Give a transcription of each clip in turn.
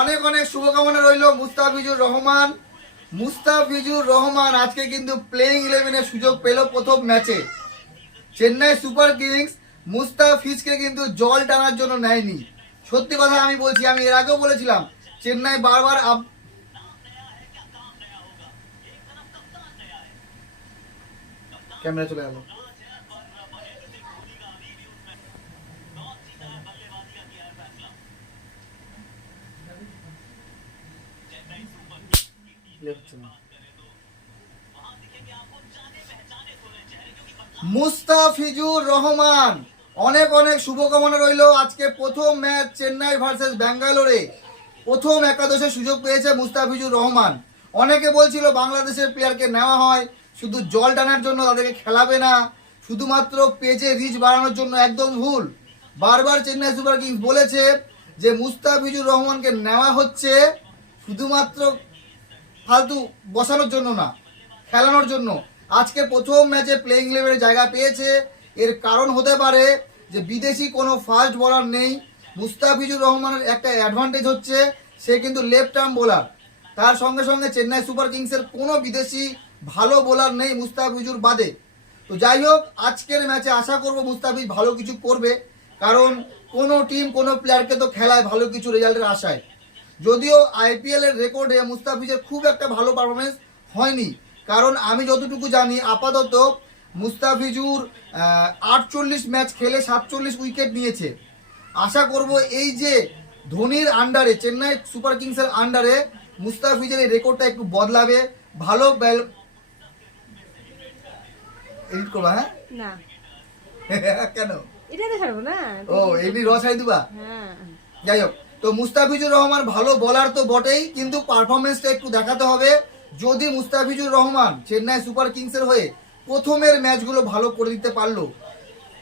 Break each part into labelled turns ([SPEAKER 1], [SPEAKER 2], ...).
[SPEAKER 1] অনেক অনেক শুভকামনা রইল মুস্তাফিজুর রহমান। মুস্তাফিজুর রহমান আজকে কিন্তু প্লেইং ইলেভেনের সুযোগ পেল প্রথম ম্যাচে চেন্নাই সুপার কিংস মুস্তাফিজকে কিন্তু জল টানার জন্য নেয়নি। সত্যি কথা আমি বলছি, আমি এর আগেও বলেছিলাম, চেন্নাই বারবার ক্যামেরা চলে গেল। মুস্তাফিজুর রহমান, অনেক অনেক শুভকামনা রইল আজকে প্রথম ম্যাচ চেন্নাই ভার্সেস ব্যাঙ্গালোরে। প্রথম একাদশে সুযোগ পেয়েছে মুস্তাফিজুর রহমান। অনেকে বলছিল বাংলাদেশের প্লেয়ারকে নেওয়া হয়, শুধু জল টানার জন্য তাদেরকে খেলাবে না, শুধুমাত্র পেজে রিচ বাড়ানোর জন্য একদম ভুল। বারবার চেন্নাই সুপার কিংস বলেছে যে মুস্তাফিজুর রহমানকে নেওয়া হচ্ছে শুধুমাত্র ফালতু বসানোর জন্য না, খেলানোর জন্য। আজকে প্রথম ম্যাচে প্লেইং ইলেভেনের জায়গা পেয়েছে। এর কারণ হতে পারে যে বিদেশি কোনো ফাস্ট বোলার নেই। মুস্তাফিজুর রহমানের একটা অ্যাডভান্টেজ হচ্ছে, সে কিন্তু লেফট আর্ম বোলার তার সঙ্গে সঙ্গে চেন্নাই সুপার কিংসের কোনো বিদেশি ভালো বোলার নেই মুস্তাফিজুর বাদে। তো যাই হোক, আজকের ম্যাচে আশা করব মুস্তাফিজ ভালো কিছু করবে। কারণ কোনো টিম কোনো প্লেয়ারকে তো খেলায় ভালো কিছু রেজাল্টের আশায়। যদিও আইপিএল এর রেকর্ডে মুস্তাফিজের খুব একটা ভালো পারফরমেন্স হয়নি। কারণ আমি যতটুকু জানি আপাতত মুস্তাফিজুর আটচল্লিশ ম্যাচ খেলে সাতচল্লিশ উইকেট নিয়েছে। আশা করব এই যে ধোনির আন্ডারে চেন্নাই সুপার কিংসের আন্ডারে মুস্তাফিজের এই রেকর্ডটা একটু বদলাবে। ভালো ব্যাল এডিট করবা হ্যাঁ? না। কেন?
[SPEAKER 2] এটাতে ছাড়বো না?
[SPEAKER 1] ও এমনি রসাই দিবা? হ্যাঁ। যাই হোক। তো মুস্তাফিজুর রহমান ভালো বলার তো বটেই, কিন্তু পারফরমেন্সটা একটু দেখাতে হবে। যদি মুস্তাফিজুর রহমান চেন্নাই সুপার কিংসের হয়ে প্রথমের ম্যাচগুলো ভালো করে দিতে পারল,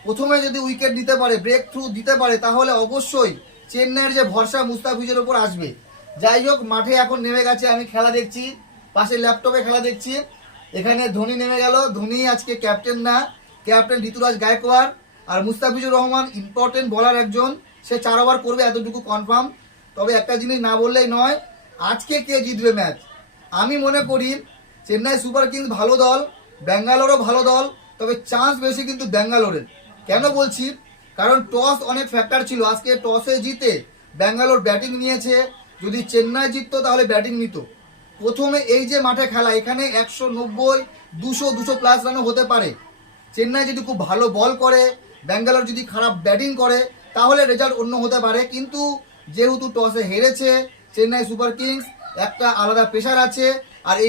[SPEAKER 1] প্রথমে যদি উইকেট দিতে পারে ব্রেক থ্রু দিতে পারে, তাহলে অবশ্যই চেন্নাইয়ের যে ভরসা মুস্তাফিজের উপর আসবে। যাই হোক, মাঠে এখন নেমে গেছে, আমি খেলা দেখছি পাশে ল্যাপটপে খেলা দেখছি। এখানে ধোনি নেমে গেল, ধোনি আজকে ক্যাপ্টেন না ক্যাপ্টেন ঋতুরাজ গায়কোয়াড়। আর মুস্তাফিজুর রহমান ইম্পর্টেন্ট বলার একজন। সে চার ওভার করবে, এতটুকু কনফার্ম তবে একটা জিনিস না বললেই নয়, আজকে কে জিতবে ম্যাচ আমি মনে করি চেন্নাই সুপার কিংস ভালো দল, ব্যাঙ্গালোরও ভালো দল, তবে চান্স বেশি কিন্তু ব্যাঙ্গালোরের। কেন বলছি? কারণ টস অনেক ফ্যাক্টর ছিল। আজকে টসে জিতে ব্যাঙ্গালোর ব্যাটিং নিয়েছে। যদি চেন্নাই জিততো, তাহলে ব্যাটিং নিত। প্রথমে এই যে মাঠে খেলা, এখানে একশো নব্বই, দুশো দুশো প্লাস রানও হতে পারে। চেন্নাই যদি খুব ভালো বল করে, ব্যাঙ্গালোর যদি খারাপ ব্যাটিং করে তাহলে রেজাল্ট অন্য হতে পারে। কিন্তু যেহেতু টসে হেরেছে, চেন্নাই সুপার কিংস, একটা আলাদা প্রেশার আছে, আর এই